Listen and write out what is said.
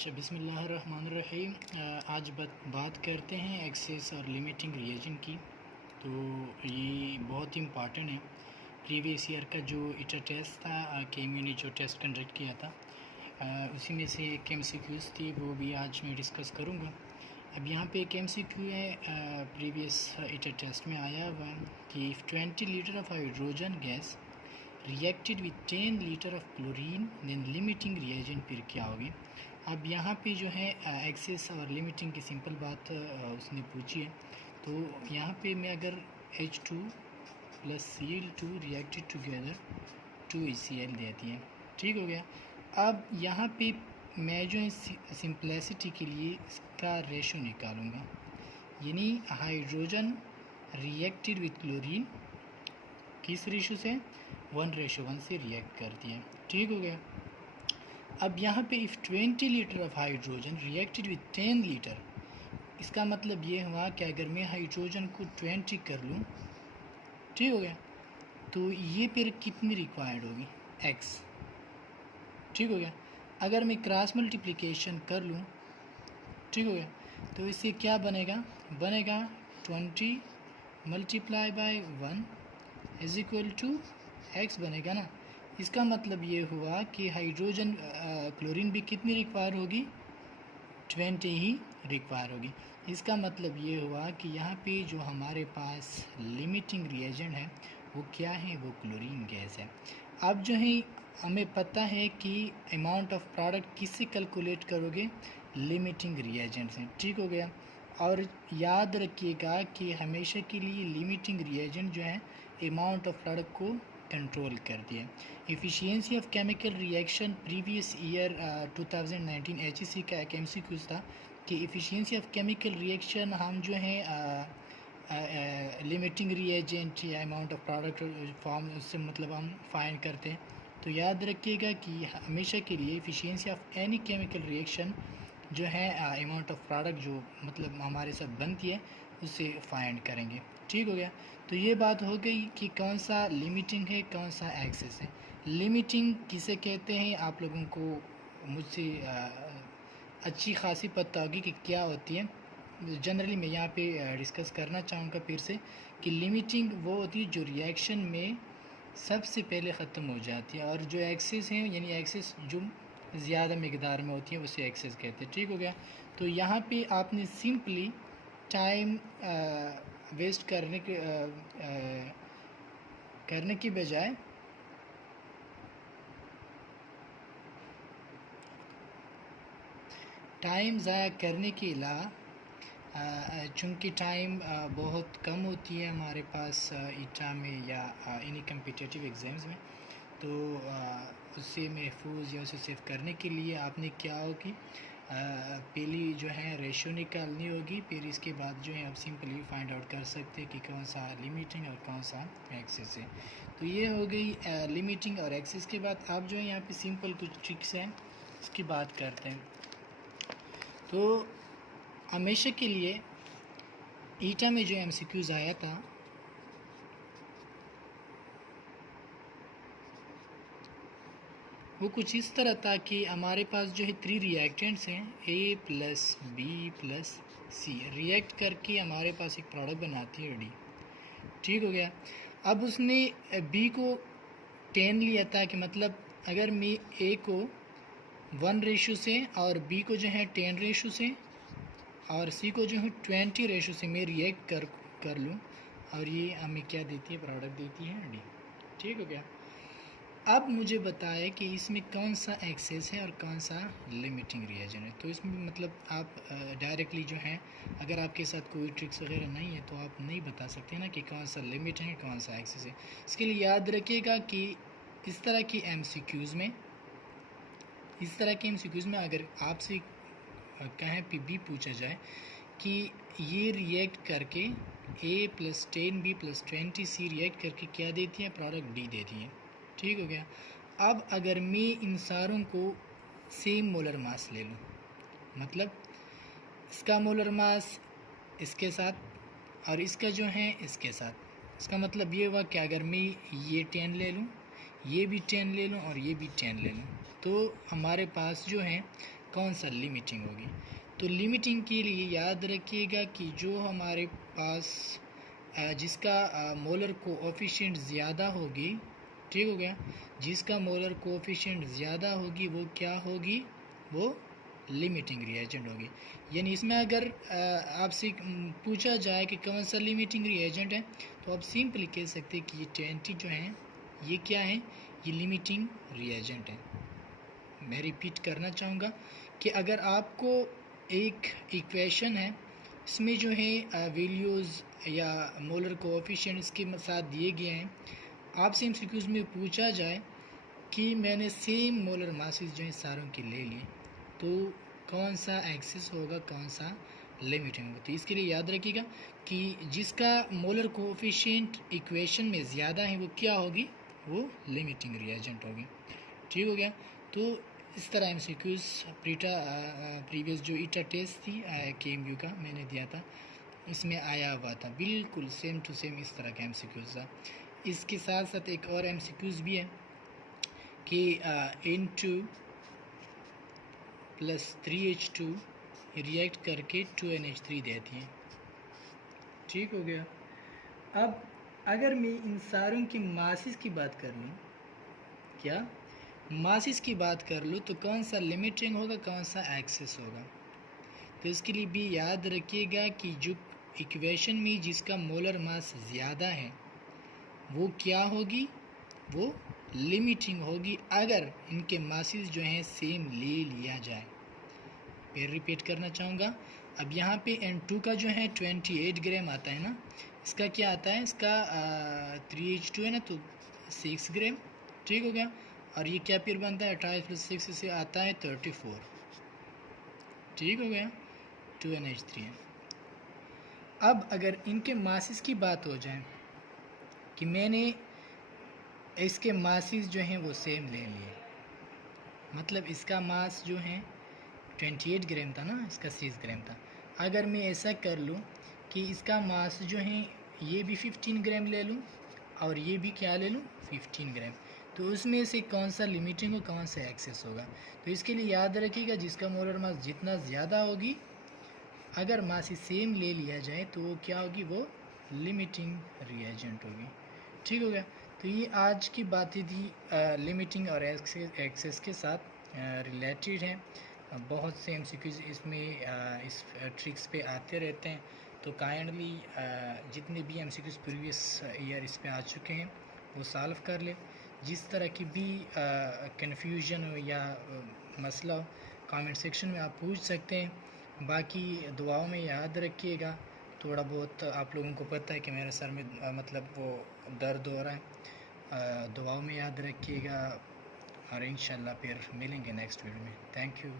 अच्छा, बिस्मिल्लाहिर्रहमानिर्रहीम। आज बात करते हैं एक्सेस और लिमिटिंग रिएजेंट की। तो ये बहुत ही इम्पॉर्टेंट है। प्रीवियस ईयर का जो इटर टेस्ट था, केएमयू ने जो टेस्ट कंडक्ट किया था, उसी में से एक एमसीक्यूज़ थी, वो भी आज मैं डिस्कस करूँगा। अब यहाँ पे एक एमसीक्यू है, प्रीवियस इटर टेस्ट में आया हुआ है कि 20 litre of hydrogen gas reacted with 10 litre of chlorine then limiting reagent फिर क्या होगी। अब यहाँ पे जो है एक्सेस और लिमिटिंग की सिंपल बात उसने पूछी है। तो यहाँ पे मैं अगर H2 plus Cl2 reacted together 2HCl देती है, ठीक हो गया। अब यहाँ पे मैं जो है सिंपलिसिटी के लिए इसका रेशो निकालूँगा, यानी हाइड्रोजन रिएक्टेड विथ क्लोरीन किस रेशो से 1:1 से रिएक्ट करती है, ठीक हो गया। अब यहाँ पे if 20 litre of hydrogen reacted with 10 litre, इसका मतलब ये हुआ कि अगर मैं हाइड्रोजन को 20 कर लूँ, ठीक हो गया, तो ये फिर कितनी रिक्वायर्ड होगी x, ठीक हो गया। अगर मैं क्रॉस मल्टीप्लिकेशन कर लूँ, ठीक हो गया, तो इससे क्या बनेगा 20 multiply by 1 is equal to x बनेगा ना। इसका मतलब ये हुआ कि हाइड्रोजन क्लोरीन भी कितनी रिक्वायर होगी, 20 ही रिक्वायर होगी। इसका मतलब ये हुआ कि यहाँ पे जो हमारे पास लिमिटिंग रिएजेंट है वो क्या है, वो क्लोरीन गैस है। अब जो है हमें पता है कि अमाउंट ऑफ प्रोडक्ट किससे कैलकुलेट करोगे, लिमिटिंग रिएजेंट से, ठीक हो गया। और याद रखिएगा कि हमेशा के लिए लिमिटिंग रिएजेंट जो है अमाउंट ऑफ प्रोडक्ट को कंट्रोल करती है। Efficiency of chemical reaction previous year 2019 HEC का एक एमसीक्यूज था कि एफिशिएंसी ऑफ केमिकल रिएक्शन हम जो है लिमिटिंग रिएजेंट या अमाउंट ऑफ प्रोडक्ट फॉर्म उससे मतलब हम फाइंड करते हैं। तो याद रखिएगा कि हमेशा के लिए efficiency of any chemical reaction जो है अमाउंट ऑफ प्रोडक्ट जो मतलब हमारे साथ बनती है उससे फाइंड करेंगे, ठीक हो गया। तो ये बात हो गई कि कौन सा लिमिटिंग है, कौन सा एक्सेस है। लिमिटिंग किसे कहते हैं आप लोगों को मुझसे अच्छी खासी पता होगी कि क्या होती है। जनरली मैं यहाँ पे डिस्कस करना चाहूँगा फिर से कि लिमिटिंग वो होती है जो रिएक्शन में सबसे पहले ख़त्म हो जाती है, और जो एक्सेस है यानी एक्सेस जो ज़्यादा मकदार में होती है उसे एक्सेस कहते हैं, ठीक हो गया। तो यहाँ पे आपने सिंपली टाइम वेस्ट करने की बजाय टाइम ज़ाया करने के अलावा, चूँकि टाइम बहुत कम होती है हमारे पास ईटा में या इन्हीं कम्पिटिटिव एग्ज़ाम्स में, तो उससे महफूज या उसे सेव करने के लिए आपने क्या होगी, पहली जो है रेशो निकालनी होगी, फिर इसके बाद जो है आप सिंपली फाइंड आउट कर सकते हैं कि कौन सा लिमिटिंग और कौन सा एक्सेस है। तो ये हो गई लिमिटिंग और एक्सेस के बाद आप जो है यहाँ पे सिंपल कुछ ट्रिक्स हैं इसकी बात करते हैं। तो हमेशा के लिए ईटा में जो एमसीक्यूज़ आया था वो कुछ इस तरह था कि हमारे पास जो है 3 रिएक्टेंट्स हैं, A plus B plus C, react करके हमारे पास एक प्रोडक्ट बनाती है D, ठीक हो गया। अब उसने B को 10 लिया था कि मतलब अगर मैं A को 1 रेशो से और B को जो है 10 रेशो से और C को जो है 20 रेशो से मैं रिएक्ट कर लूँ, और ये हमें क्या देती है, प्रोडक्ट देती है D, ठीक हो गया। अब मुझे बताए कि इसमें कौन सा एक्सेस है और कौन सा लिमिटिंग रिएजेंट है। तो इसमें मतलब आप डायरेक्टली जो है अगर आपके साथ कोई ट्रिक्स वगैरह नहीं है तो आप नहीं बता सकते ना कि कौन सा लिमिट है कौन सा एक्सेस है। इसके लिए याद रखिएगा कि इस तरह की एमसीक्यूज़ में अगर आपसे कहें बी पूछा जाए कि ये रिएक्ट करके A plus 10B plus 20C react करके क्या देती है, प्रोडक्ट D देती है, ठीक हो गया। अब अगर मैं इन सारों को सेम मोलर मास ले लूँ, मतलब इसका मोलर मास इसके साथ और इसका जो है इसके साथ, इसका मतलब ये हुआ कि अगर मैं ये 10 ले लूँ, ये भी 10 ले लूँ और ये भी 10 ले लूँ, तो हमारे पास जो है कौन सा लिमिटिंग होगी। तो लिमिटिंग के लिए याद रखिएगा कि जो हमारे पास जिसका मोलर कोएफिशिएंट ज़्यादा होगी, ठीक हो गया, जिसका मोलर कोएफिशिएंट ज़्यादा होगी वो क्या होगी, वो लिमिटिंग रिएजेंट होगी। यानी इसमें अगर आपसे पूछा जाए कि कौन सा लिमिटिंग रिएजेंट है, तो आप सिंपली कह सकते हैं कि ये 20 जो है ये क्या है, ये लिमिटिंग रिएजेंट है। मैं रिपीट करना चाहूँगा कि अगर आपको एक इक्वेशन है, इसमें जो है वैल्यूज़ या मोलर कोएफिशिएंट इसके साथ दिए गए हैं, आपसे एमसीक्यूज़ में पूछा जाए कि मैंने सेम मोलर मासेस जो है सारों के ले लिए, तो कौन सा एक्सिस होगा, कौन सा लिमिटिंग होगा। तो इसके लिए याद रखिएगा कि जिसका मोलर कोएफिशिएंट इक्वेशन में ज़्यादा है वो क्या होगी, वो लिमिटिंग रिएजेंट होगी। ठीक हो गया। तो इस तरह एमसीक्यूज़ प्रीवियस जो ईटा टेस्ट थी KMU का मैंने दिया था, इसमें आया हुआ था, बिल्कुल सेम टू सेम इस तरह का एमसीक्यूज़ था। इसके साथ साथ एक और एमसीक्यूज़ भी है कि N2 + 3H2 रिएक्ट करके 2NH3 देती हैं। ठीक हो गया। अब अगर मैं इन सारों की मासेस की बात कर लूँ, क्या मासेस की बात कर लूँ, तो कौन सा लिमिटिंग होगा, कौन सा एक्सेस होगा। तो इसके लिए भी याद रखिएगा कि जो इक्वेशन में जिसका मोलर मास ज़्यादा है वो क्या होगी, वो लिमिटिंग होगी अगर इनके मासेस जो हैं सेम ले लिया जाए। फिर रिपीट करना चाहूँगा। अब यहाँ पे N2 का जो है 28 ग्राम आता है ना, इसका क्या आता है, इसका 3H2 है ना, तो 6 ग्राम। ठीक हो गया। और ये क्या फिर बनता है, 28 + 6 से आता है 34। ठीक हो गया, 2NH3 है। अब अगर इनके मासेस की बात हो जाए कि मैंने इसके मासेस जो हैं वो सेम ले लिए, मतलब इसका मास जो है 28 ग्राम था ना, इसका 6 ग्राम था। अगर मैं ऐसा कर लूँ कि इसका मास जो है ये भी 15 ग्राम ले लूँ और ये भी क्या ले लूँ, 15 ग्राम, तो उसमें से कौन सा लिमिटिंग और कौन सा एक्सेस होगा। तो इसके लिए याद रखिएगा जिसका मोलर मास जितना ज़्यादा होगी, अगर मास सेम ले लिया जाए तो वो क्या होगी, वो लिमिटिंग रिएजेंट होगी। ठीक हो गया। तो ये आज की बातें थी लिमिटिंग और एक्सेस के साथ रिलेटेड हैं। बहुत से एमसीक्यूज़ इसमें इस ट्रिक्स पे आते रहते हैं, तो काइंडली जितने भी एमसीक्यूज़ प्रीवियस ईयर इस पे आ चुके हैं वो सॉल्व कर ले। जिस तरह की भी कन्फ्यूजन हो या मसला हो, कमेंट सेक्शन में आप पूछ सकते हैं। बाकी दुआओं में याद रखिएगा। थोड़ा बहुत आप लोगों को पता है कि मेरे सर में मतलब वो दर्द हो रहा है, दुआओं में याद रखिएगा और इंशाल्लाह फिर मिलेंगे नेक्स्ट वीडियो में। Thank you.